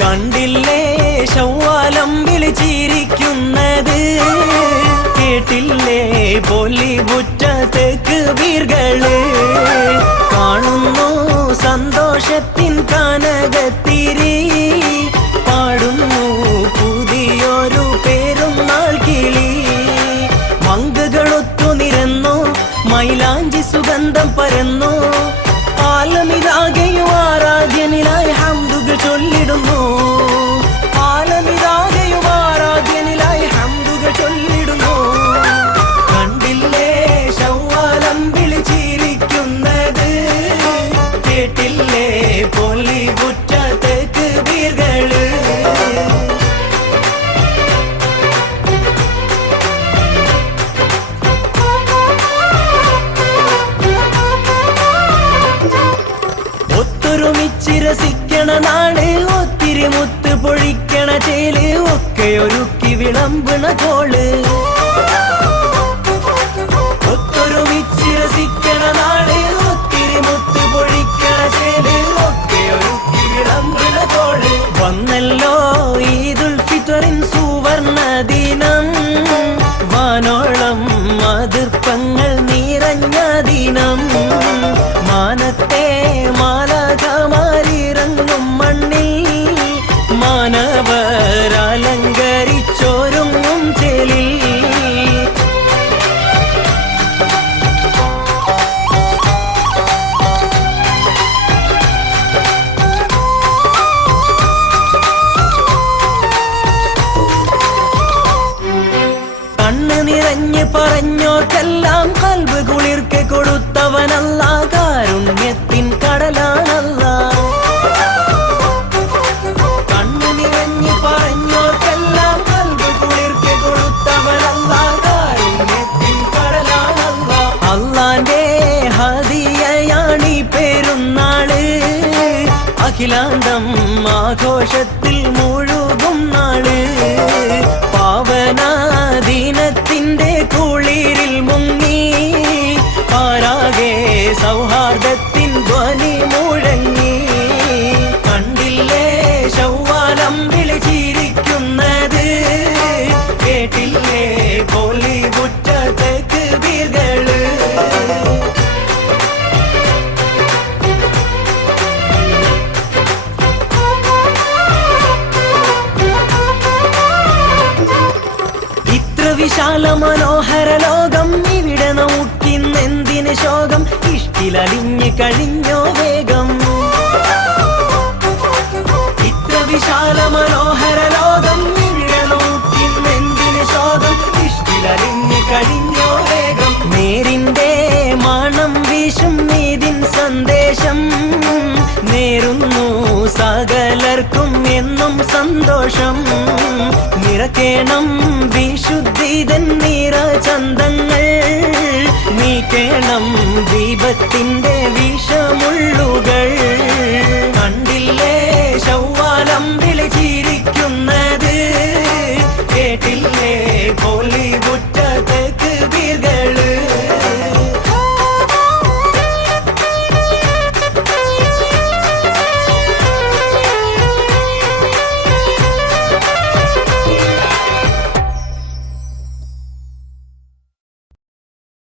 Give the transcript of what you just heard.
കണ്ടില്ലേ ശൗവാലം വിളിച്ചിരിക്കുന്നത്, കേട്ടില്ലേ ബോളിവുഡ് തക്ബീറുകള്, കാണുന്നു സന്തോഷത്തിൻ കനകത്തിരി, പാടുന്നു പുതിയൊരു പെരുന്നാൾ കിളി. മങ്കുകളൊത്തു നിരന്നു, മൈലാഞ്ചി സുഗന്ധം പരന്നു, ആലമിതാകെയും ആരാധ്യനിലായി ഹംദുകൾ ചൊല്ലിടുന്നു, ആലമിതാകെയും ആരാധ്യനിലായി ഹംദുകൾ ചൊല്ലിടുന്നു. കണ്ടില്ലേ ശൗവാലം വിളിച്ചിരിക്കുന്നത്, കേട്ടില്ലേ ബോളിവുഡ് തക്ബീറുകള്. ഒത്തൊരുമിച്ചിരസിക്കണ നാട്, ഒത്തിരി മുത്ത് പൊഴിക്കണ ചേല്, ഒക്കെ ഒരുക്കി വിളമ്പണ കോള്. ഒത്തൊരുമിച്ചിരസിക്കണ നാട്, ഒത്തിരി മുത്ത് പൊഴിക്കണ ചേല്, ഒക്കെ ഒരുക്കി വിളമ്പണ കോള്. വന്നല്ലോ ഈദുൽ ഫിത്റിൻ സുവർണ ദിനം, വാനോളം അതിർപ്പങ്ങൾ നിറഞ്ഞ ദിനം, മാനത്തെ മാലാഖമാരിറങ്ങും മണ്ണിൽ, മാനവരലങ്കരിച്ചൊരുങ്ങും ചേലിൽ. കണ്ണ് നിറഞ്ഞ് പറഞ്ഞോർക്കെല്ലാം കൽബ് കുളിർക്കെ കൊടുത്തവനല്ല, കാരുണ്യത്തിൻ കടലാണല്ല. കണ്ണ് നിറഞ്ഞ് പറഞ്ഞോർക്കെല്ലാം കൽബ് കുളിർക്കെ കൊടുത്തവനല്ല, കാരുണ്യത്തിൻ കടലാണല്ല. അല്ലാന്റെ ഹദിയയാണി പെരുന്നാള്, അഖിലാണ്ടം ആഘോഷത്തിൽ മുഴുകും നാള്. പാവനാദിനത്തിന്റെ കുളിരിൽ മുങ്ങി, പാരാകെ സൗഹാർദ്ദത്തിൻ ധ്വനി മുഴങ്ങി. കണ്ടില്ലേ ശൗവാലം വിളിച്ചിരിക്കുന്നത്, കേട്ടില്ലേ ബോളിവുഡ് തക്ബീറുകള്. വിശാല മനോഹര ലോകം, ഇവിടെ നോക്കിന്നെന്തിന് ശോകം, ഇഷ്ടിലലിഞ്ഞ് കഴിഞ്ഞോ വേഗം. ഇത്ര വിശാല മനോഹര ലോകം, ഇവിടെ നോക്കിന്നെന്തിന് ശോകം, ഇഷ്ടിലലിഞ്ഞ് കഴിഞ്ഞോ വേഗം. നേരിന്റെ മണം വീശും നീതിൻ സന്ദേശം, നേരുന്നു സകലർക്കും എന്നും സന്തോഷം. നിറക്കേണം വിശുദ്ധിതൻ നിറചന്തങ്ങൾ, നീക്കേണം ദീപത്തിന്റെ വിഷമുള്ളുകൾ. കണ്ടില്ലേ ശൗവാലം വിളിച്ചി